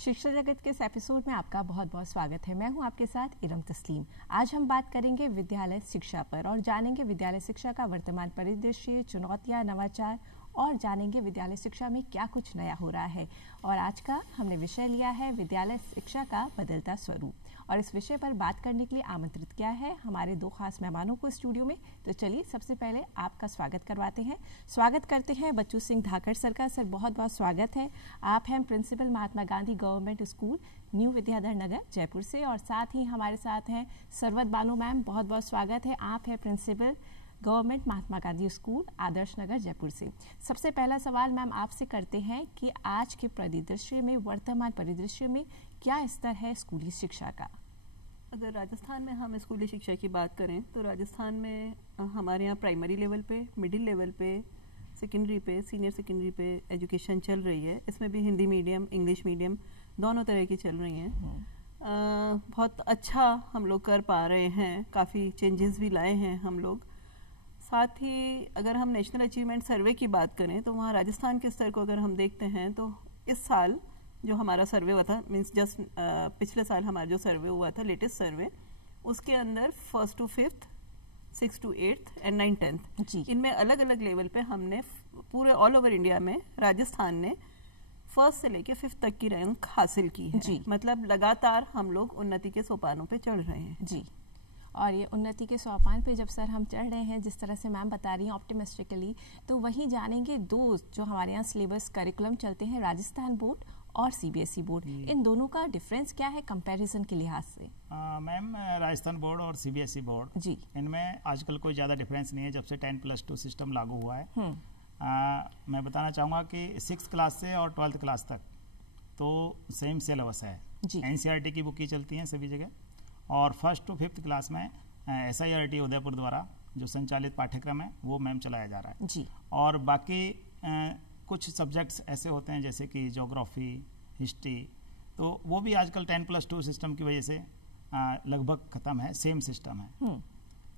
शिक्षा जगत के इस एपिसोड में आपका बहुत बहुत स्वागत है। मैं हूं आपके साथ इरम तस्लीम। आज हम बात करेंगे विद्यालय शिक्षा पर और जानेंगे विद्यालय शिक्षा का वर्तमान परिदृश्य, चुनौतियां, नवाचार और जानेंगे विद्यालय शिक्षा में क्या कुछ नया हो रहा है। और आज का हमने विषय लिया है विद्यालय शिक्षा का बदलता स्वरूप, और इस विषय पर बात करने के लिए आमंत्रित किया है हमारे दो खास मेहमानों को स्टूडियो में। तो चलिए सबसे पहले आपका स्वागत करवाते हैं। स्वागत करते हैं बच्चू सिंह धाकड़ सर का। सर बहुत बहुत स्वागत है। आप हैं principal Mahatma Gandhi government school new Vidyadhar Nagar Jaipur से, और साथ ही हमारे साथ हैं सरवत बानो मैम, बहुत बहुत स्वागत है। आप हैं principal government Mahatma Gandhi school Adarsh Nagar Jaipur से। सबसे पहला सवाल मैम आपसे करते हैं कि आज के परिदृश्य में, वर्तमान परिदृश्य में क्या स्तर है स्कूली शिक्षा का? अगर राजस्थान में हम स्कूली शिक्षा की बात करें तो राजस्थान में हमारे यहाँ प्राइमरी लेवल पे, मिडिल लेवल पे, सेकेंडरी पे, सीनियर सेकेंडरी पे एजुकेशन चल रही है। इसमें भी हिंदी मीडियम, इंग्लिश मीडियम दोनों तरह की चल रही हैं। बहुत अच्छा हम लोग कर पा रहे हैं, काफ़ी चेंजेस भी लाए हैं हम लोग। साथ ही अगर हम नेशनल अचीवमेंट सर्वे की बात करें तो वहाँ राजस्थान के स्तर को अगर हम देखते हैं तो इस साल जो हमारा सर्वे हुआ था, मीन्स जस्ट पिछले साल हमारा जो सर्वे हुआ था, लेटेस्ट सर्वे, उसके अंदर 1st to 5th, 6th to 8th and 9th 10th इनमें अलग अलग लेवल पे हमने पूरे ऑल ओवर इंडिया में राजस्थान ने 1st से लेके 5th तक की रैंक हासिल की है जी। मतलब लगातार हम लोग उन्नति के सोपानों पे चढ़ रहे हैं जी। और ये उन्नति के सोपान पे जब सर हम चढ़ रहे हैं, जिस तरह से मैम बता रही हैं ऑप्टिमिस्टिकली, तो वहीं जानेंगे दो जो हमारे यहाँ सिलेबस करिकुलम चलते हैं, राजस्थान बोर्ड और सीबीएसई बोर्ड, इन दोनों का डिफरेंस क्या है कंपैरिजन के लिहाज से? मैम राजस्थान बोर्ड और सीबीएसई बोर्ड जी, इनमें आजकल कोई ज़्यादा डिफरेंस नहीं है जब से 10+2 सिस्टम लागू हुआ है। मैं बताना चाहूँगा कि 6th क्लास से और 12th क्लास तक तो सेम सिलेबस है, एनसीईआरटी की बुक ही चलती हैं सभी जगह, और 1st to 5th क्लास में SIRT उदयपुर द्वारा जो संचालित पाठ्यक्रम है वो मैम चलाया जा रहा है जी। और बाकी कुछ सब्जेक्ट्स ऐसे होते हैं जैसे कि ज्योग्राफी, हिस्ट्री, तो वो भी आजकल 10+2 सिस्टम की वजह से लगभग ख़त्म है, सेम सिस्टम है।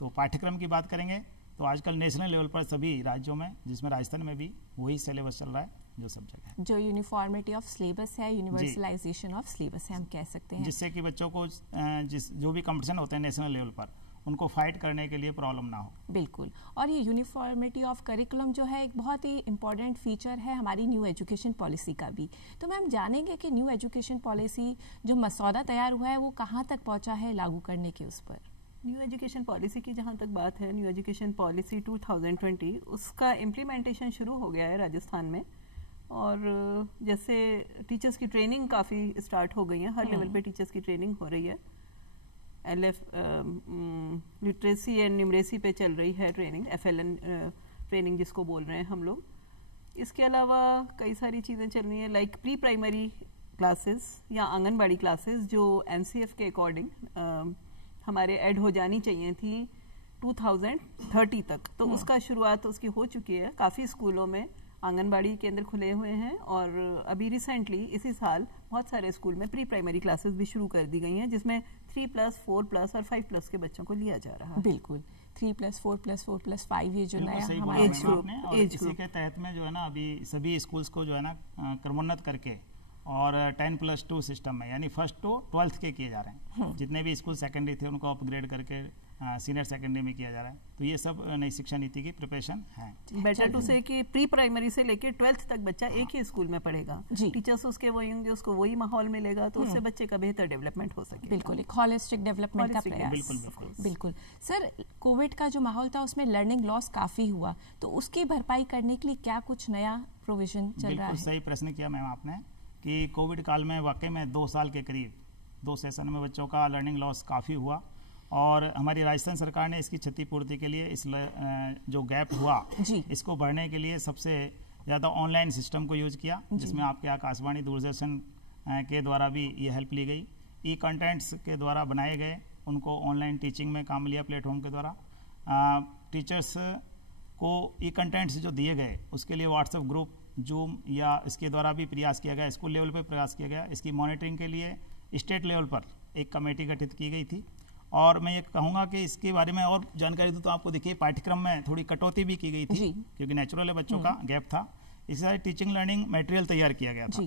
तो पाठ्यक्रम की बात करेंगे तो आजकल नेशनल लेवल पर सभी राज्यों में, जिसमें राजस्थान में भी वही सिलेबस चल रहा है जो सब्जेक्ट है। जो यूनिफॉर्मिटी ऑफ सिलेबस है, यूनिवर्सलाइजेशन ऑफ सिलेबस है हम कह सकते हैं, जिससे कि बच्चों को जो भी कंपटीशन होते हैं नेशनल लेवल पर उनको फाइट करने के लिए प्रॉब्लम ना हो। बिल्कुल। और ये यूनिफॉर्मिटी ऑफ करिकुलम जो है एक बहुत ही इम्पॉर्टेंट फीचर है हमारी न्यू एजुकेशन पॉलिसी का भी। तो मैम जानेंगे कि न्यू एजुकेशन पॉलिसी जो मसौदा तैयार हुआ है वो कहाँ तक पहुँचा है लागू करने के उस पर? न्यू एजुकेशन पॉलिसी की जहाँ तक बात है, न्यू एजुकेशन पॉलिसी 2020 उसका इम्प्लीमेंटेशन शुरू हो गया है राजस्थान में। और जैसे टीचर्स की ट्रेनिंग काफ़ी स्टार्ट हो गई है, हर लेवल पे टीचर्स की ट्रेनिंग हो रही है। LF लिटरेसी एंड न्यूमरेसी पे चल रही है ट्रेनिंग, FLN ट्रेनिंग जिसको बोल रहे हैं हम लोग। इसके अलावा कई सारी चीज़ें चल रही हैं, लाइक प्री प्राइमरी क्लासेस या आंगनबाड़ी क्लासेस जो NCF के अकॉर्डिंग हमारे ऐड हो जानी चाहिए थी 2030 तक, तो उसका शुरुआत उसकी हो चुकी है। काफ़ी स्कूलों में आंगनबाड़ी केंद्र खुले हुए हैं, और अभी रिसेंटली इसी साल बहुत सारे स्कूल में प्री प्राइमरी क्लासेस भी शुरू कर दी गई हैं, जिसमें 3+, 4+ और 5+ के बच्चों को लिया जा रहा है। बिल्कुल, 3+, 4+, 4+5 ये जो नया हमारा एज ग्रुप है, इसी के तहत में जो है ना अभी सभी स्कूल्स को जो है ना क्रमोन्नत करके और 10+2 सिस्टम में, यानी 1st to 12th के किए जा रहे हैं। जितने भी स्कूल सेकेंडरी थे उनको अपग्रेड करके सीनियर सेकेंडरी में किया जा रहा है। तो ये सब नई शिक्षा नीति की प्रिपरेशन है। बेटर टू से कि प्री प्राइमरी से लेके 12th तक बच्चा एक ही स्कूल में पढ़ेगा, टीचर्स उसके वही होंगे, उसको वही माहौल मिलेगा, तो उससे बच्चे का बेहतर डेवलपमेंट हो सके। बिल्कुल, एक होलिस्टिक डेवलपमेंट का प्रयास। बिल्कुल सर, कोविड का जो माहौल था उसमें लर्निंग लॉस काफी हुआ, तो उसकी भरपाई करने के लिए क्या कुछ नया प्रोविजन चल रहा है? सही प्रश्न किया मैम आपने कि कोविड काल में वाकई में 2 साल के करीब 2 सेशन में बच्चों का लर्निंग लॉस काफ़ी हुआ, और हमारी राजस्थान सरकार ने इसकी क्षतिपूर्ति के लिए इस जो गैप हुआ इसको भरने के लिए सबसे ज़्यादा ऑनलाइन सिस्टम को यूज किया, जिसमें आपके आकाशवाणी, दूरदर्शन के द्वारा भी ये हेल्प ली गई। ई कंटेंट्स के द्वारा बनाए गए, उनको ऑनलाइन टीचिंग में काम लिया प्लेटफॉर्म के द्वारा। टीचर्स को ई कंटेंट्स जो दिए गए उसके लिए व्हाट्सएप ग्रुप, जूम या इसके द्वारा भी प्रयास किया गया, स्कूल लेवल पर प्रयास किया गया। इसकी मॉनिटरिंग के लिए स्टेट लेवल पर एक कमेटी गठित की गई थी। और मैं ये कहूँगा कि इसके बारे में और जानकारी दूँ तो आपको देखिए पाठ्यक्रम में थोड़ी कटौती भी की गई थी, क्योंकि नेचुरल बच्चों का गैप था। इसके साथ टीचिंग लर्निंग मटेरियल तैयार किया गया था,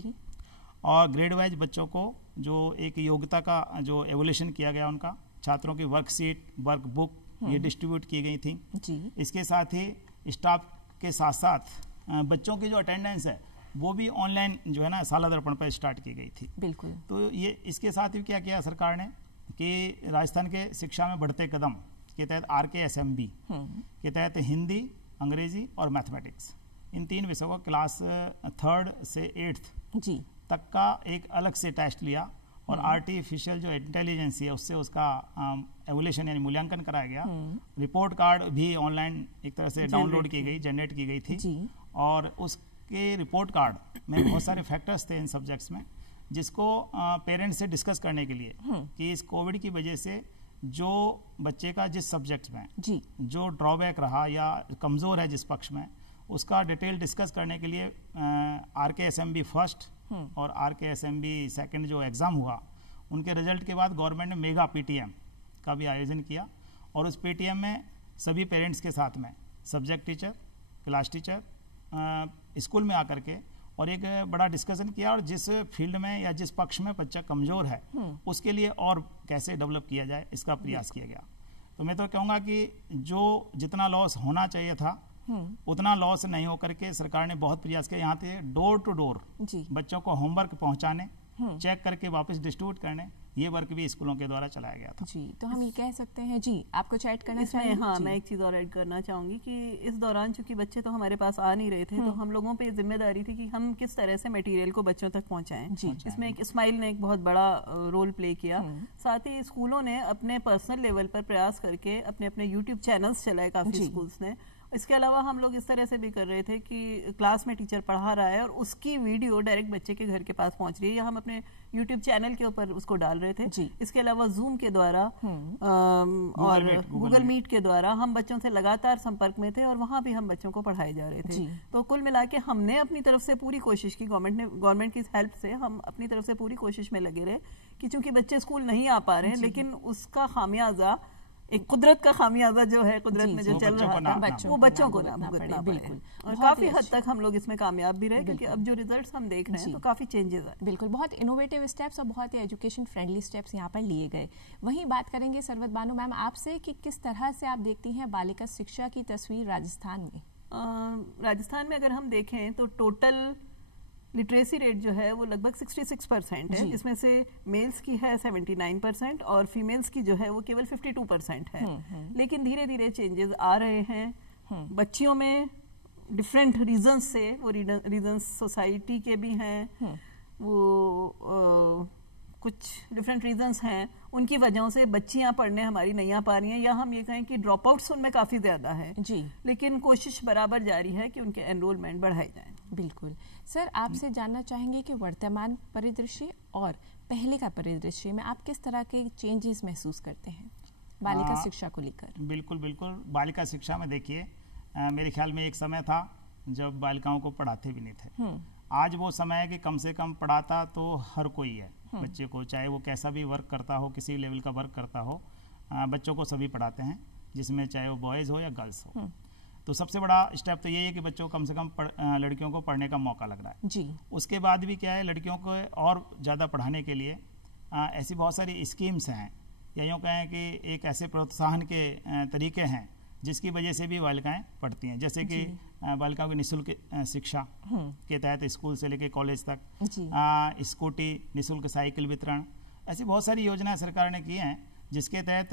और ग्रेड वाइज बच्चों को जो एक योग्यता का जो एवोल्यूशन किया गया, उनका छात्रों की वर्कशीट, वर्कबुक ये डिस्ट्रीब्यूट की गई थी जी। इसके साथ ही स्टाफ के साथ साथ बच्चों की जो अटेंडेंस है वो भी ऑनलाइन जो है ना साला दर्पण पर स्टार्ट की गई थी। बिल्कुल। तो ये इसके साथ ही क्या किया सरकार ने कि राजस्थान के शिक्षा में बढ़ते कदम के तहत RKSMB के तहत हिंदी, अंग्रेजी और मैथमेटिक्स इन 3 विषयों को क्लास 3rd से 8th जी तक का एक अलग से टेस्ट लिया और आर्टिफिशियल जो इंटेलिजेंस है उससे उसका एवोल्यूशन यानी मूल्यांकन कराया गया। रिपोर्ट कार्ड भी ऑनलाइन एक तरह से डाउनलोड की गई, जनरेट की गई थी जी। और उसके रिपोर्ट कार्ड में बहुत सारे फैक्टर्स थे इन सब्जेक्ट्स में, जिसको पेरेंट्स से डिस्कस करने के लिए कि इस कोविड की वजह से जो बच्चे का जिस सब्जेक्ट में जी जो ड्रॉबैक रहा या कमज़ोर है जिस पक्ष में, उसका डिटेल डिस्कस करने के लिए RKSMB फर्स्ट और RKSMB सेकंड जो एग्ज़ाम हुआ उनके रिजल्ट के बाद गवर्नमेंट ने मेगा PTM का भी आयोजन किया और उस PTM में सभी पेरेंट्स के साथ में subject teacher, class teacher school में आकर के और एक बड़ा डिस्कशन किया और जिस फील्ड में या जिस पक्ष में बच्चा कमज़ोर है उसके लिए और कैसे डेवलप किया जाए इसका प्रयास किया गया। तो मैं तो कहूँगा कि जो जितना लॉस होना चाहिए था उतना लॉस नहीं होकर के सरकार ने बहुत प्रयास किया। यहाँ पे डोर टू डोर बच्चों को होमवर्क पहुँचाने, चेक करके वापस डिस्ट्रीब्यूट करने, ये वर्क भी स्कूलों के द्वारा चलाया गया था। जी। तो हम ये कह सकते हैं जी, आप कुछ ऐड करना इसमें चाहेंगे? हाँ, मैं एक चीज़ और ऐड करना चाहूँगी कि इस दौरान चूंकि बच्चे तो हमारे पास आ नहीं रहे थे तो हम लोगों पे जिम्मेदारी थी कि हम किस तरह से मटेरियल को बच्चों तक पहुँचाएं। इसमें एक स्माइल ने एक बहुत बड़ा रोल प्ले किया। साथ ही स्कूलों ने अपने पर्सनल लेवल पर प्रयास करके अपने अपने यूट्यूब चैनल्स चलाए काफ़ी स्कूल्स ने। इसके अलावा हम लोग इस तरह से भी कर रहे थे कि क्लास में टीचर पढ़ा रहा है और उसकी वीडियो डायरेक्ट बच्चे के घर के पास पहुंच रही है या हम अपने यूट्यूब चैनल के ऊपर उसको डाल रहे थे। इसके अलावा जूम के द्वारा और गूगल मीट के द्वारा हम बच्चों से लगातार संपर्क में थे और वहां भी हम बच्चों को पढ़ाए जा रहे थे। तो कुल मिला के हमने अपनी तरफ से पूरी कोशिश की, गवर्नमेंट की हेल्प से हम अपनी तरफ से पूरी कोशिश में लगे रहे कि चूंकि बच्चे स्कूल नहीं आ पा रहे हैं लेकिन उसका खामियाजा एक कुदरत का खामियाजा जो है, कुदरत में जो चल रहा था वो बच्चों को ना भुगतना पड़े। और काफी हद तक हम लोग इसमें कामयाब भी रहे क्योंकि अब जो रिजल्ट्स हम देख रहे हैं तो काफी चेंजेस आए। बिल्कुल, बहुत इनोवेटिव स्टेप्स और बहुत ही एजुकेशन फ्रेंडली स्टेप्स यहाँ पर लिए गए। वहीं बात करेंगे सरवत बानो मैम आपसे कि किस तरह से आप देखती हैं बालिका शिक्षा की तस्वीर राजस्थान में? राजस्थान में अगर हम देखें तो टोटल लिटरेसी रेट जो है वो लगभग 66% है, जिसमें से मेल्स की है 79% और फीमेल्स की जो है वो केवल 52% है। लेकिन धीरे धीरे चेंजेस आ रहे हैं बच्चियों में। डिफरेंट रीजंस से, वो रीजंस सोसाइटी के भी हैं, वो कुछ डिफरेंट रीजंस हैं, उनकी वजहों से बच्चियां पढ़ने हमारी नहीं आ पा रही हैं या हम ये कहें कि ड्रॉप आउट्स उनमें काफ़ी ज़्यादा है जी। लेकिन कोशिश बराबर जारी है कि उनके एनरोलमेंट बढ़ाई जाए। बिल्कुल सर, आपसे जानना चाहेंगे कि वर्तमान परिदृश्य और पहले का परिदृश्य में आप किस तरह के चेंजेस महसूस करते हैं बालिका शिक्षा को लेकर? बिल्कुल बिल्कुल, बालिका शिक्षा में देखिए मेरे ख्याल में एक समय था जब बालिकाओं को पढ़ाते भी नहीं थे। आज वो समय है कि कम से कम पढ़ाता तो हर कोई है बच्चे को, चाहे वो कैसा भी वर्क करता हो, किसी लेवल का वर्क करता हो, बच्चों को सभी पढ़ाते हैं, जिसमें चाहे वो बॉयज़ हो या गर्ल्स हो। तो सबसे बड़ा स्टेप तो यही है कि बच्चों को कम से कम लड़कियों को पढ़ने का मौका लग रहा है जी। उसके बाद भी क्या है, लड़कियों को और ज़्यादा पढ़ाने के लिए ऐसी बहुत सारी स्कीम्स हैं या यूँ कहें कि एक ऐसे प्रोत्साहन के तरीके हैं जिसकी वजह से भी बालिकाएं पढ़ती हैं। जैसे कि बालिकाओं की निःशुल्क शिक्षा के तहत स्कूल से लेकर कॉलेज तक स्कूटी, निःशुल्क साइकिल वितरण, ऐसी बहुत सारी योजनाएं सरकार ने की हैं जिसके तहत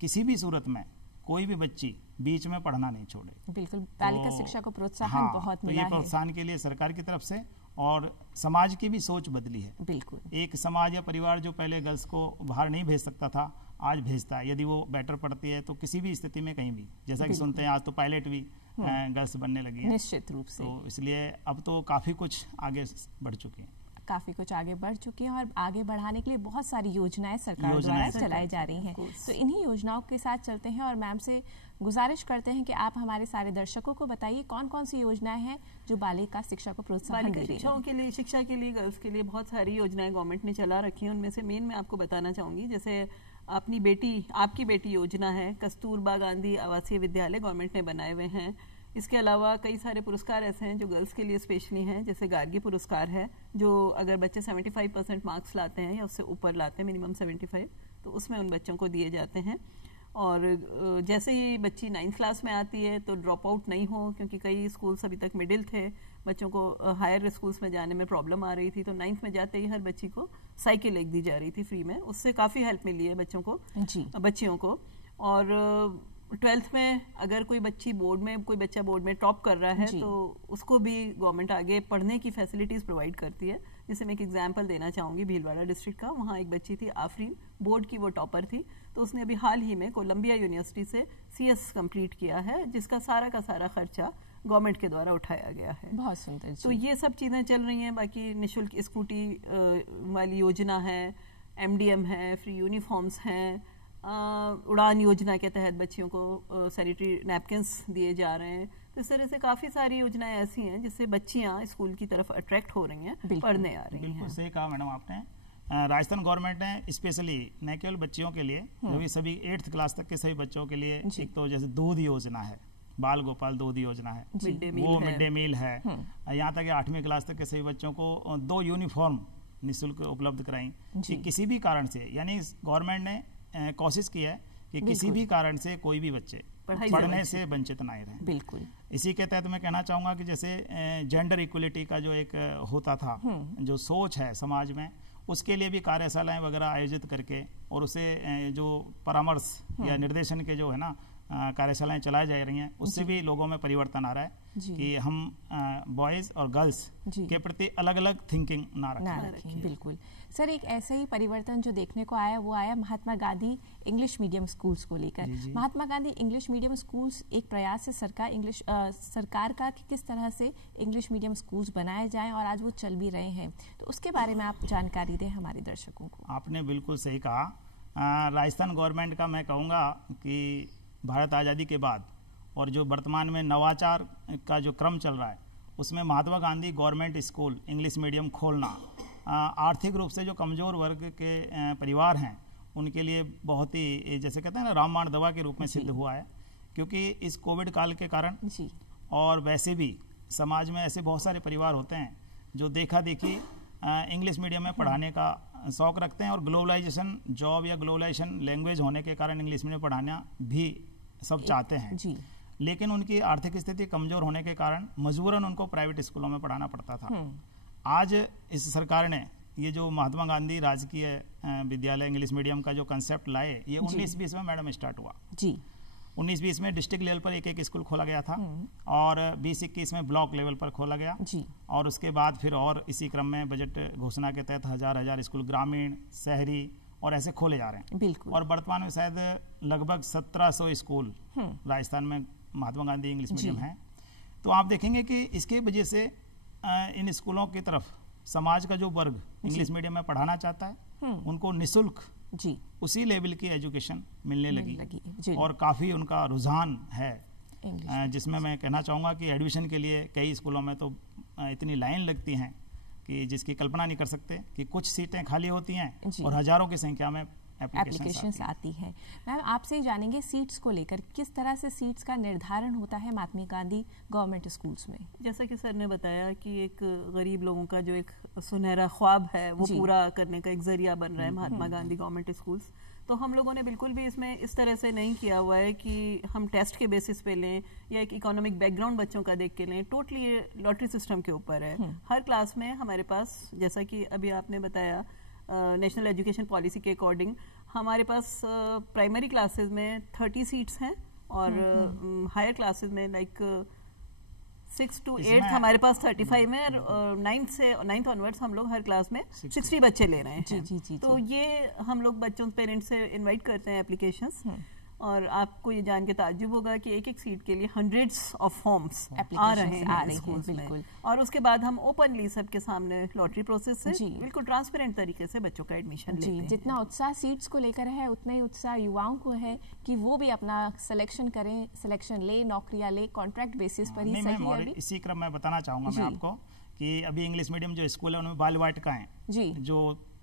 किसी भी सूरत में कोई भी बच्ची बीच में पढ़ना नहीं छोड़े। बिल्कुल, बालिका शिक्षा को प्रोत्साहन बहुत मिला है। तो ये प्रोत्साहन के लिए सरकार की तरफ से और समाज की भी सोच बदली है। बिल्कुल, एक समाज या परिवार जो पहले गर्ल्स को बाहर नहीं भेज सकता था आज भेजता है। यदि वो बेटर पढ़ती है तो किसी भी स्थिति में कहीं भी, जैसा कि सुनते हैं आज तो पायलट भी गर्ल्स बनने लगी है निश्चित रूप से। तो इसलिए अब तो काफी कुछ आगे बढ़ चुके हैं, काफ़ी कुछ आगे बढ़ चुकी हैं और आगे बढ़ाने के लिए बहुत सारी योजनाएं सरकार द्वारा चलाई जा रही हैं। तो इन्हीं योजनाओं के साथ चलते हैं और मैम से गुजारिश करते हैं कि आप हमारे सारे दर्शकों को बताइए कौन कौन सी योजनाएं हैं जो बालिका शिक्षा को प्रोत्साहन दे रही हैं। शिक्षाओं के लिए, शिक्षा के लिए, गर्ल्स के लिए बहुत सारी योजनाएं गवर्नमेंट ने चला रखी हैं। उनमें से मेन मैं आपको बताना चाहूँगी, जैसे आपकी बेटी योजना है, कस्तूरबा गांधी आवासीय विद्यालय गवर्नमेंट ने बनाए हुए हैं। इसके अलावा कई सारे पुरस्कार ऐसे हैं जो गर्ल्स के लिए स्पेशली हैं, जैसे गार्गी पुरस्कार है, जो अगर बच्चे 75% मार्क्स लाते हैं या उससे ऊपर लाते हैं, मिनिमम 75, तो उसमें उन बच्चों को दिए जाते हैं। और जैसे ही बच्ची 9th क्लास में आती है तो ड्रॉप आउट नहीं हो, क्योंकि कई स्कूल्स अभी तक मिडिल थे, बच्चों को हायर स्कूल्स में जाने में प्रॉब्लम आ रही थी, तो 9th में जाते ही हर बच्ची को साइकिल एक दी जा रही थी फ्री में। उससे काफ़ी हेल्प मिली है बच्चों को, बच्चियों को। और 12th में अगर कोई बच्चा बोर्ड में टॉप कर रहा है तो उसको भी गवर्नमेंट आगे पढ़ने की फैसिलिटीज़ प्रोवाइड करती है। जैसे मैं एक एग्जांपल देना चाहूँगी भीलवाड़ा डिस्ट्रिक्ट का। वहाँ एक बच्ची थी आफरीन, बोर्ड की वो टॉपर थी, तो उसने अभी हाल ही में कोलंबिया यूनिवर्सिटी से CS कंप्लीट किया है, जिसका सारा का सारा खर्चा गवर्नमेंट के द्वारा उठाया गया है। बहुत सुंदर। तो ये सब चीज़ें चल रही हैं। बाकी निःशुल्क स्कूटी वाली योजना है, MDM है, फ्री यूनिफॉर्म्स हैं, उड़ान योजना के तहत बच्चियों को सैनिटरी नैपकिन्स दिए जा रहे हैं। तो इस तरह से काफ़ी सारी योजनाएं ऐसी हैं जिससे बच्चियां स्कूल की तरफ अट्रैक्ट हो रही हैं, पढ़ने आ रही हैं। बिल्कुल सही कहा मैडम आपने। राजस्थान गवर्नमेंट ने स्पेशली न केवल बच्चियों के लिए, जो भी सभी 8th क्लास तक के सभी बच्चों के लिए, एक तो जैसे दूध योजना है, बाल गोपाल दूध योजना है, वो मिड डे मील है, यहाँ तक 8वीं क्लास तक के सभी बच्चों को 2 यूनिफॉर्म निःशुल्क उपलब्ध कराई। किसी भी कारण से, यानी गवर्नमेंट ने कोशिश की है कि किसी भी कारण से कोई भी बच्चे पढ़ने से वंचित ना रहे। बिल्कुल। इसी के तहत मैं कहना चाहूँगा कि जैसे जेंडर इक्वलिटी का जो एक होता था, जो सोच है समाज में, उसके लिए भी कार्यशालाएं वगैरह आयोजित करके और उसे जो परामर्श या निर्देशन के जो है ना कार्यशालाएं चलाई जा रही हैं, उससे भी लोगों में परिवर्तन आ रहा है कि हम बॉयज़ और गर्ल्स के प्रति अलग अलग थिंकिंग ना रखें। बिल्कुल सर, एक ऐसा ही परिवर्तन जो देखने को आया वो आया Mahatma Gandhi English medium schools को लेकर। Mahatma Gandhi English medium schools एक प्रयास है सरकार का कि किस तरह से इंग्लिश मीडियम स्कूल्स बनाए जाएं, और आज वो चल भी रहे हैं, तो उसके बारे में आप जानकारी दें हमारे दर्शकों को। आपने बिल्कुल सही कहा। राजस्थान गवर्नमेंट का मैं कहूँगा कि भारत आज़ादी के बाद और जो वर्तमान में नवाचार का जो क्रम चल रहा है, उसमें Mahatma Gandhi government school English medium खोलना आर्थिक रूप से जो कमज़ोर वर्ग के परिवार हैं उनके लिए बहुत ही, जैसे कहते हैं ना, रामबाण दवा के रूप में सिद्ध हुआ है। क्योंकि इस कोविड काल के कारण और वैसे भी समाज में ऐसे बहुत सारे परिवार होते हैं जो देखा देखी इंग्लिश मीडियम में पढ़ाने का शौक़ रखते हैं, और ग्लोबलाइजेशन जॉब या ग्लोबलाइजेशन लैंग्वेज होने के कारण इंग्लिश मीडियम पढ़ाना भी सब चाहते हैं, लेकिन उनकी आर्थिक स्थिति कमज़ोर होने के कारण मजबूरन उनको प्राइवेट स्कूलों में पढ़ाना पड़ता था। आज इस सरकार ने ये जो महात्मा गांधी राजकीय विद्यालय इंग्लिश मीडियम का जो कंसेप्ट लाए, ये 1920 में मैडम स्टार्ट हुआ। 1920 में डिस्ट्रिक्ट लेवल पर एक स्कूल खोला गया था, और 2021 में ब्लॉक लेवल पर खोला गया, और उसके बाद फिर और इसी क्रम में बजट घोषणा के तहत हजार स्कूल ग्रामीण, शहरी और ऐसे खोले जा रहे हैं। और वर्तमान में शायद लगभग 1700 स्कूल राजस्थान में महात्मा गांधी इंग्लिश मीडियम है। तो आप देखेंगे कि इसके वजह से इन स्कूलों की तरफ समाज का जो वर्ग इंग्लिश मीडियम में पढ़ाना चाहता है, उनको निःशुल्क उसी लेवल की एजुकेशन मिलने लगी और काफ़ी उनका रुझान है, जिसमें मैं कहना चाहूँगा कि एडमिशन के लिए कई स्कूलों में तो इतनी लाइन लगती हैं कि जिसकी कल्पना नहीं कर सकते, कि कुछ सीटें खाली होती हैं और हजारों की संख्या में एप्लीकेशंस आती हैं। मैम, आपसे ही जानेंगे सीट्स को लेकर, किस तरह से सीट्स का निर्धारण होता है महात्मा गांधी गवर्नमेंट स्कूल्स में? जैसा कि सर ने बताया कि एक गरीब लोगों का जो एक सुनहरा ख्वाब है वो पूरा करने का एक जरिया बन रहा है महात्मा गांधी गवर्नमेंट स्कूल्स। तो हम लोगों ने बिल्कुल भी इसमें इस तरह से नहीं किया हुआ है कि हम टेस्ट के बेसिस पे लें या एक इकोनॉमिक बैकग्राउंड बच्चों का देख के लें। टोटली ये लॉटरी सिस्टम के ऊपर है। हर क्लास में हमारे पास, जैसा कि अभी आपने बताया, नेशनल एजुकेशन पॉलिसी के अकॉर्डिंग हमारे पास प्राइमरी क्लासेस में 30 सीट्स हैं, और हायर क्लासेस में लाइक 6 to 8 हमारे पास 35 है, और 9th ऑनवर्ड्स हम लोग हर क्लास में 60 बच्चे ले रहे हैं। तो ये हम लोग बच्चों पेरेंट्स से इनवाइट करते हैं एप्लीकेशंस, और आपको ये जान के ताज्जुब होगा कि एक एक सीट के लिए hundreds of forms आ रहे हैं स्कूल्स में, और उसके बाद हम ओपनली सबके सामने लॉटरी प्रोसेस से बिल्कुल ट्रांसपेरेंट तरीके से बच्चों का एडमिशन लेते हैं। जितना उत्साह सीट्स को लेकर है, उतना ही उत्साह युवाओं को है कि वो भी अपना सिलेक्शन करें, सिलेक्शन ले, नौकरियां ले, कॉन्ट्रैक्ट बेसिस पर ही सही है। इसी क्रम में बताना चाहूँगा मैं आपको कि अभी इंग्लिश मीडियम जो स्कूल है उनमें बाल वाटिका हैं जो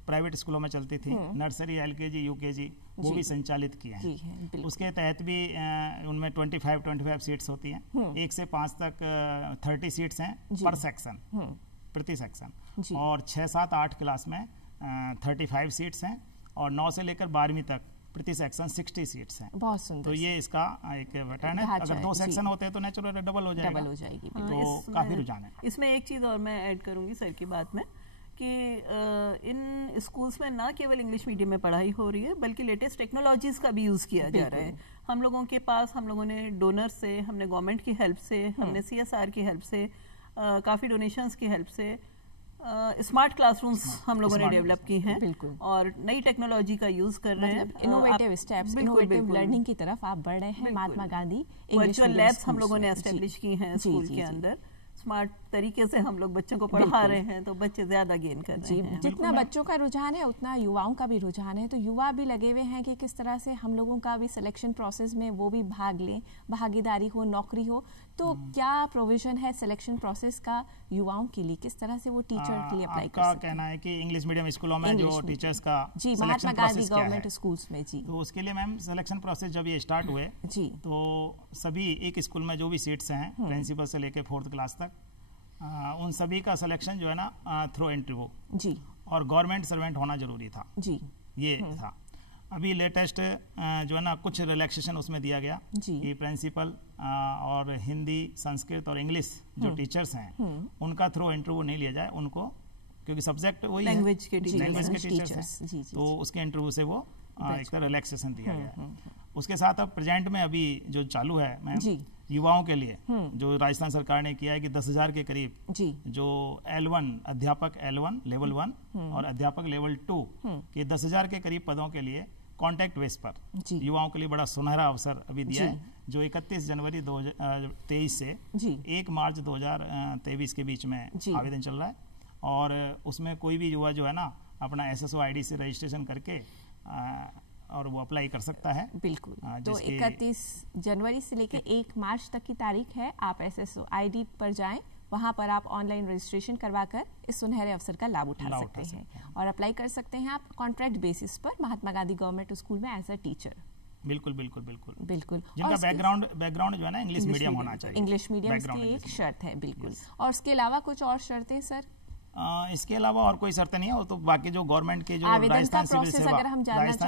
प्राइवेट स्कूलों में चलती थी, नर्सरी, LKG, UKG, वो भी संचालित किए हैं। उसके तहत भी उनमें 25 सीट्स होती हैं, 1 से 5 तक 30 सीट्स हैं पर सेक्शन, प्रति सेक्शन, और 6, 7, 8 क्लास में 35 सीट्स हैं, और 9 से लेकर 12वीं तक प्रति सेक्शन 60 सीट्स हैं। बहुत सुंदर। तो ये इसका एक पैटर्न है। अगर 2 सेक्शन होते हैं तो नेचुरल डबल हो जाएगी। तो काफी रुझान है। इसमें एक चीज और मैं ऐड करूंगी सर की बात में कि इन स्कूल्स में ना केवल इंग्लिश मीडियम में पढ़ाई हो रही है, बल्कि लेटेस्ट टेक्नोलॉजीज का भी यूज किया जा रहा है। हम लोगों के पास, हम लोगों ने डोनर से, हमने गवर्नमेंट की हेल्प से, हमने CSR की हेल्प से, काफी डोनेशंस की हेल्प से स्मार्ट क्लासरूम्स हम लोगों ने डेवलप की हैं और नई टेक्नोलॉजी का यूज कर रहे हैं। इनोवेटिव स्टेप्स, इनोवेटिव लर्निंग की तरफ आप बढ़ रहे हैं। महात्मा गांधी वर्चुअल लैब्स हम लोगों ने एस्टेब्लिश की हैं स्कूल के अंदर। स्मार्ट तरीके से हम लोग बच्चों को पढ़ा रहे हैं, तो बच्चे ज्यादा गेन कर रहे हैं। जितना बच्चों का रुझान है उतना युवाओं का भी रुझान है। तो युवा भी लगे हुए हैं कि किस तरह से हम लोगों का भी सिलेक्शन प्रोसेस में वो भी भाग लें, भागीदारी हो, नौकरी हो। तो क्या प्रोविजन है सिलेक्शन प्रोसेस का युवाओं के लिए, किस तरह से वो टीचर के लिए अप्लाई कर सकते हैं? कहना है कि इंग्लिश मीडियम स्कूलों में जो टीचर्स का जी, महात्मा गांधी गवर्नमेंट स्कूल्स में जी, तो उसके लिए मैम सिलेक्शन प्रोसेस जब ये स्टार्ट हुए जी, तो सभी एक स्कूल में जो भी सीट्स हैं प्रिंसिपल से लेकर 4th क्लास तक, उन सभी का सिलेक्शन जो है ना थ्रू इंटरव्यू जी, और गवर्नमेंट सर्वेंट होना जरूरी था जी, ये था। अभी लेटेस्ट जो है ना कुछ रिलैक्सेशन उसमें दिया गया कि प्रिंसिपल और हिंदी, संस्कृत और इंग्लिश जो टीचर्स हैं उनका थ्रू इंटरव्यू नहीं लिया जाए उनको, क्योंकि सब्जेक्ट वही लैंग्वेज के टीचर्स हैं, तो उसके इंटरव्यू से वो एक तरह रिलैक्सेशन दिया गया है। उसके साथ अब प्रेजेंट में अभी जो चालू है मैम युवाओं के लिए, जो राजस्थान सरकार ने किया है कि 10,000 के करीब जो L1 अध्यापक L1 लेवल 1 और अध्यापक लेवल 2 के 10,000 के करीब पदों के लिए कॉन्ट्रैक्ट बेस पर युवाओं के लिए बड़ा सुनहरा अवसर अभी दिया है, जो 31 जनवरी 2023 से 1 मार्च 2023 के बीच में आवेदन चल रहा है। और उसमें कोई भी युवा जो है ना अपना SSO ID से रजिस्ट्रेशन करके और वो अप्लाई कर सकता है। बिल्कुल। तो 31 जनवरी से लेकर 1 मार्च तक की तारीख है। आप SSO ID पर जाएं, वहां पर आप ऑनलाइन रजिस्ट्रेशन करवाकर इस सुनहरे अवसर का लाभ उठा सकते हैं और अप्लाई कर सकते हैं आप कॉन्ट्रैक्ट बेसिस पर महात्मा गांधी गवर्नमेंट स्कूल में एज अ टीचर। बिल्कुल बिल्कुल बिल्कुल बिल्कुल। जिनका बैकग्राउंड जो है ना इंग्लिश मीडियम होना चाहिए, इंग्लिश मीडियम की एक शर्त है। बिल्कुल। और इसके अलावा कुछ और शर्तें सर? इसके अलावा और कोई शर्त नहीं है, वो तो बाकी जो गवर्नमेंट के जो राजस्थान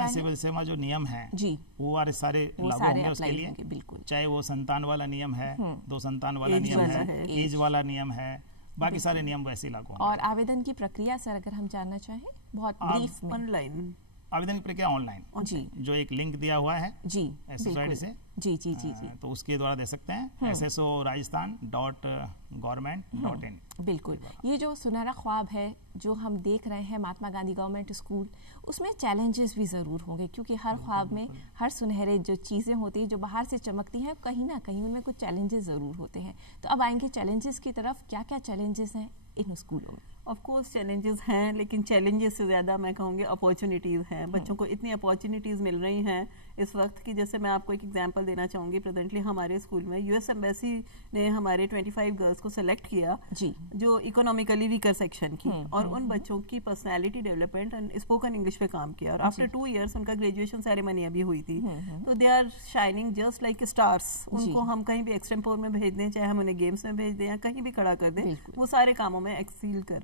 सिविल सेवा जो नियम है जी, वो सारे लागू होंगे उसके लिए। बिल्कुल। चाहे वो संतान वाला नियम है, 2 संतान वाला नियम है, एज वाला नियम है, बाकी सारे नियम वैसे ही लागू होंगे। और आवेदन की प्रक्रिया सर अगर हम जानना चाहें बहुत ब्रीफ में? ऑनलाइन आवेदन की प्रक्रिया ऑनलाइन जी, जो एक लिंक दिया हुआ है जी SSO से जी जी जी जी, तो उसके द्वारा दे सकते हैं SSO-rajasthan.government.in। बिल्कुल। ये जो सुनहरा ख्वाब है जो हम देख रहे हैं महात्मा गांधी गवर्नमेंट स्कूल, उसमें चैलेंजेस भी ज़रूर होंगे, क्योंकि हर ख्वाब में हर सुनहरे जो चीज़ें होती हैं जो बाहर से चमकती हैं, कहीं ना कहीं उनमें कुछ चैलेंजेस ज़रूर होते हैं। तो अब आएंगे चैलेंजेस की तरफ। क्या क्या चैलेंजेस हैं इन स्कूलों में? ऑफ कोर्स चैलेंजेस हैं, लेकिन चैलेंजेस से ज़्यादा मैं कहूँगी अपॉर्चुनिटीज़ हैं। बच्चों को इतनी अपॉर्चुनिटीज़ मिल रही हैं इस वक्त की। जैसे मैं आपको एक एग्जांपल देना चाहूँगी। प्रेजेंटली हमारे स्कूल में US एम्बेसी ने हमारे 25 गर्ल्स को सेलेक्ट किया जी, जो इकोनॉमिकली वीकर सेक्शन की, और उन बच्चों की personality development and spoken English पे काम किया। और आफ्टर 2 years उनका ग्रेजुएशन सेरेमनी अभी हुई थी। तो they are shining just like stars. उनको हम कहीं भी एक्सटेम्पोर में भेज दें, चाहे हम उन्हें गेम्स में भेज दें या कहीं भी खड़ा कर दें, वो सारे कामों में एक्सेल कर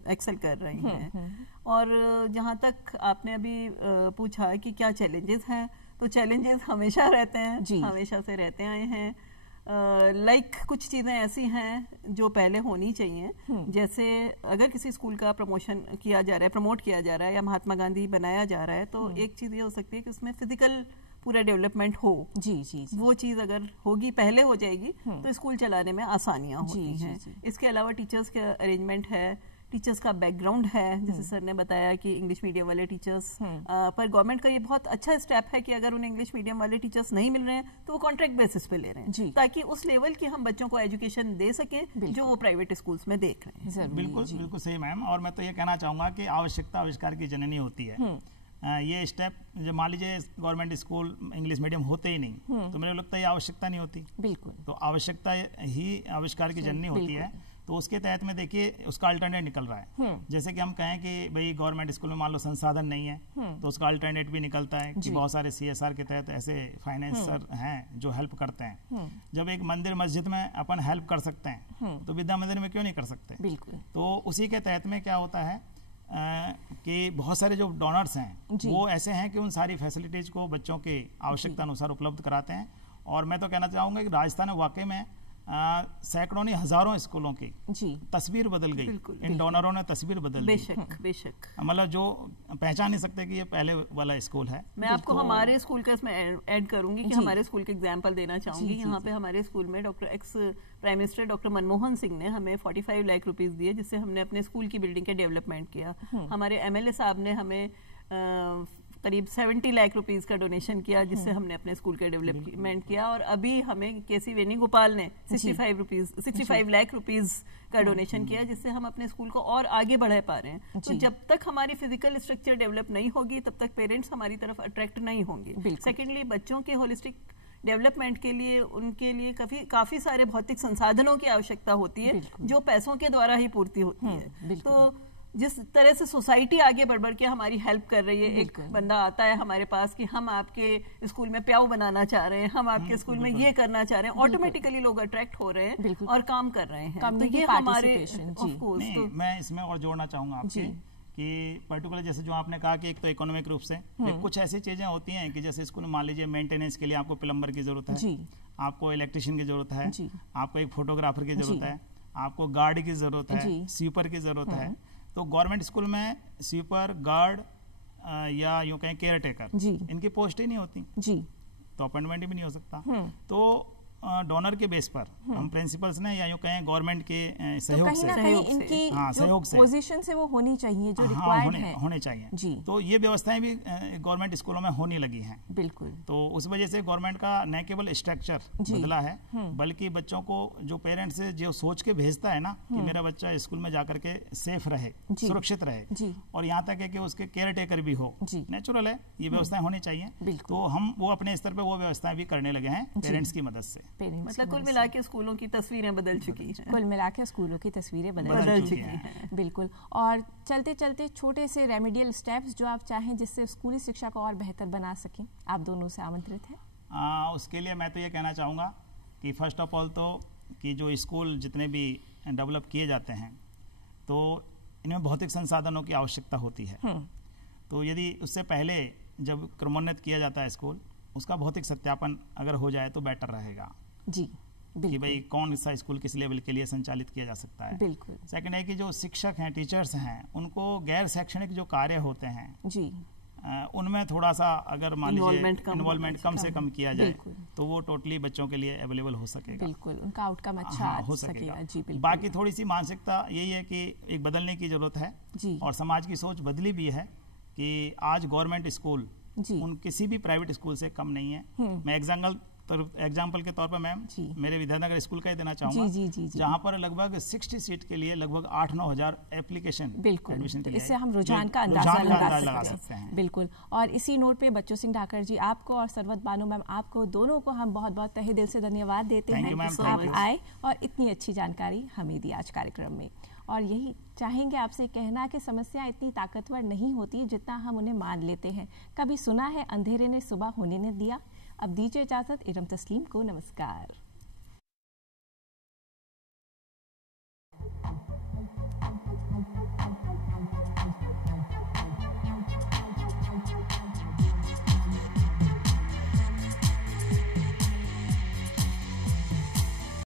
रही हैं। और जहाँ तक आपने अभी पूछा कि क्या चैलेंजेस हैं, तो चैलेंजेस हमेशा रहते हैं, हमेशा से रहते आए हैं। लाइक कुछ चीज़ें ऐसी हैं जो पहले होनी चाहिए। जैसे अगर किसी स्कूल का प्रमोट किया जा रहा है या महात्मा गांधी बनाया जा रहा है, तो एक चीज़ ये हो सकती है कि उसमें फिजिकल पूरा डेवलपमेंट हो। जी जी, वो चीज़ अगर होगी, पहले हो जाएगी, तो स्कूल चलाने में आसानियाँ होती हैं। इसके अलावा टीचर्स का अरेंजमेंट है, टीचर्स का बैकग्राउंड है। जैसे सर ने बताया कि इंग्लिश मीडियम वाले टीचर्स पर गवर्नमेंट का ये बहुत अच्छा स्टेप है कि अगर उन्हें इंग्लिश मीडियम वाले टीचर्स नहीं मिल रहे हैं तो वो कॉन्ट्रैक्ट बेसिस पे ले रहे हैं, ताकि उस लेवल की हम बच्चों को एजुकेशन दे सकें जो वो प्राइवेट स्कूल्स में देख रहे हैं। बिल्कुल बिल्कुल सही मैम। और मैं तो ये कहना चाहूँगा कि आवश्यकता आविष्कार की जननी होती है। ये स्टेप जब मान लीजिए गवर्नमेंट स्कूल इंग्लिश मीडियम होते ही नहीं, तो मुझे लगता है ये आवश्यकता नहीं होती। बिल्कुल। तो आवश्यकता ही आविष्कार की जननी होती है। तो उसके तहत में देखिए उसका अल्टरनेट निकल रहा है। जैसे कि हम कहें कि भाई गवर्नमेंट स्कूल में मान लो संसाधन नहीं है, तो उसका अल्टरनेट भी निकलता है कि बहुत सारे CSR के तहत ऐसे फाइनेंसर हैं जो हेल्प करते हैं। जब एक मंदिर मस्जिद में अपन हेल्प कर सकते हैं तो विद्या मंदिर में क्यों नहीं कर सकते। बिल्कुल। तो उसी के तहत में क्या होता है कि बहुत सारे जो डोनर्स हैं वो ऐसे हैं कि उन सारी फैसिलिटीज को बच्चों की आवश्यकता अनुसार उपलब्ध कराते हैं। और मैं तो कहना चाहूँगा कि राजस्थान में वाकई में सैकड़ों नहीं हजारों स्कूलों की तस्वीर बदल गई। इन डोनरों ने तस्वीर बदल दी। बेशक बेशक, मतलब जो पहचान नहीं सकते कि ये पहले वाला स्कूल है। मैं आपको हमारे स्कूल का इसमें ऐड करूंगी कि हमारे स्कूल के एग्जांपल देना चाहूंगी। यहाँ पे हमारे स्कूल में doctor ex prime minister doctor Manmohan Singh ने हमें 45 लाख रुपीस दिए, जिससे हमने अपने स्कूल की बिल्डिंग का डेवलपमेंट किया। हमारे MLA साहब ने हमें करीब 70 लाख रुपीस का डोनेशन किया, जिससे हमने अपने स्कूल का डेवलपमेंट किया। और अभी हमें KC वेणुगोपाल ने 65 लाख रुपीस का डोनेशन किया, जिससे हम अपने स्कूल को और आगे बढ़ा पा रहे हैं। तो जब तक हमारी फिजिकल स्ट्रक्चर डेवलप नहीं होगी तब तक पेरेंट्स हमारी तरफ अट्रैक्ट नहीं होंगे। सेकेंडली, बच्चों के होलिस्टिक डेवलपमेंट के लिए उनके लिए काफी सारे भौतिक संसाधनों की आवश्यकता होती है, जो पैसों के द्वारा ही पूर्ति होती है। तो जिस तरह से सोसाइटी आगे बढ़ बढ़ के हमारी हेल्प कर रही है, एक बंदा आता है हमारे पास कि हम आपके स्कूल में प्याऊ बनाना चाह रहे हैं, हम आपके स्कूल में ये करना चाह रहे हैं, ऑटोमेटिकली लोग अट्रैक्ट हो रहे हैं और काम कर रहे हैं। तो ये हमारे मैं इसमें और जोड़ना चाहूंगा आपके कि पर्टिकुलर जैसे जो आपने कहा कि एक तो इकोनॉमिक रूप से कुछ ऐसी चीजें होती हैं कि जैसे स्कूल में मान लीजिए मेंटेनेंस के लिए आपको प्लम्बर की जरूरत है, आपको इलेक्ट्रिशियन की जरूरत है, आपको एक फोटोग्राफर की जरूरत है, आपको गार्ड की जरूरत है, स्वीपर की जरूरत है। तो गवर्नमेंट स्कूल में स्वीपर, गार्ड या यूं कहें केयर टेकर, इनकी पोस्ट ही नहीं होती तो अपॉइंटमेंट भी नहीं हो सकता। तो डोनर के बेस पर हम प्रिंसिपल्स ने या यूं कहें गवर्नमेंट के सहयोग से, इनकी सहयोग से पोजीशन से वो होनी चाहिए जो रिक्वायर्ड है, होने चाहिए। तो ये व्यवस्थाएं भी गवर्नमेंट स्कूलों में होने लगी हैं। बिल्कुल। तो उस वजह से गवर्नमेंट का न केवल स्ट्रक्चर बदला है, बल्कि बच्चों को जो पेरेंट्स जो सोच के भेजता है ना कि मेरा बच्चा स्कूल में जाकर के सेफ रहे, सुरक्षित रहे, और यहाँ तक है कि उसके केयर टेकर भी हो, नेचुरल है, ये व्यवस्थाएं होनी चाहिए। तो हम वो अपने स्तर पे वो व्यवस्थाएं भी करने लगे हैं पेरेंट्स की मदद से। मतलब कुल मिला के स्कूलों की तस्वीरें बदल चुकी हैं। कुल मिला के स्कूलों की तस्वीरें बदल चुकी हैं। बिल्कुल। और चलते चलते छोटे से रेमेडियल स्टेप्स जो आप चाहें जिससे स्कूली शिक्षा को और बेहतर बना सकें, आप दोनों से आमंत्रित हैं। उसके लिए मैं तो ये कहना चाहूँगा कि फर्स्ट ऑफ ऑल तो कि जो स्कूल जितने भी डेवलप किए जाते हैं तो इनमें भौतिक संसाधनों की आवश्यकता होती है। तो यदि उससे पहले जब क्रमोन्नत किया जाता है स्कूल, उसका भौतिक सत्यापन अगर हो जाए तो बेटर रहेगा कि भाई कौन सा स्कूल किस लेवल के लिए संचालित किया जा सकता है। बिल्कुल। सेकंड है कि जो शिक्षक हैं, टीचर्स हैं, उनको गैर शैक्षणिक जो कार्य होते हैं उनमें थोड़ा सा अगर मान लीजिए इन्वॉल्वमेंट कम से कम किया जाए तो वो टोटली बच्चों के लिए अवेलेबल हो सकेगा। बिल्कुल, उनका आउटकम अच्छा हो सकेगा। बाकी थोड़ी सी मानसिकता यही है कि एक बदलने की जरूरत है, और समाज की सोच बदली भी है कि आज गवर्नमेंट स्कूल उन किसी भी प्राइवेट स्कूल से कम नहीं है। मैं एग्जाम्पल के तौर पर मैम मेरे विद्यानगर स्कूल का ही देना चाहूंगा, जहां पर लगभग 60 सीट के लिए लगभग 8-9 हजार एप्लीकेशन एडमिशन के लिए, इससे हम रुझान का अंदाजा लगा सकते हैं। बिल्कुल। और इसी नोट पे बच्चों सिंह ढाकर जी, आपको और सरवत बानो मैम, आपको दोनों को हम बहुत बहुत तहे दिल से धन्यवाद देते हैं। आप आए और इतनी अच्छी जानकारी हमें दी आज कार्यक्रम में। और यही चाहेंगे आपसे कहना कि समस्या इतनी ताकतवर नहीं होती जितना हम उन्हें मान लेते हैं। कभी सुना है अंधेरे ने सुबह होने न दिया। अब दीजिए इजाजत, इरम तस्लीम को नमस्कार।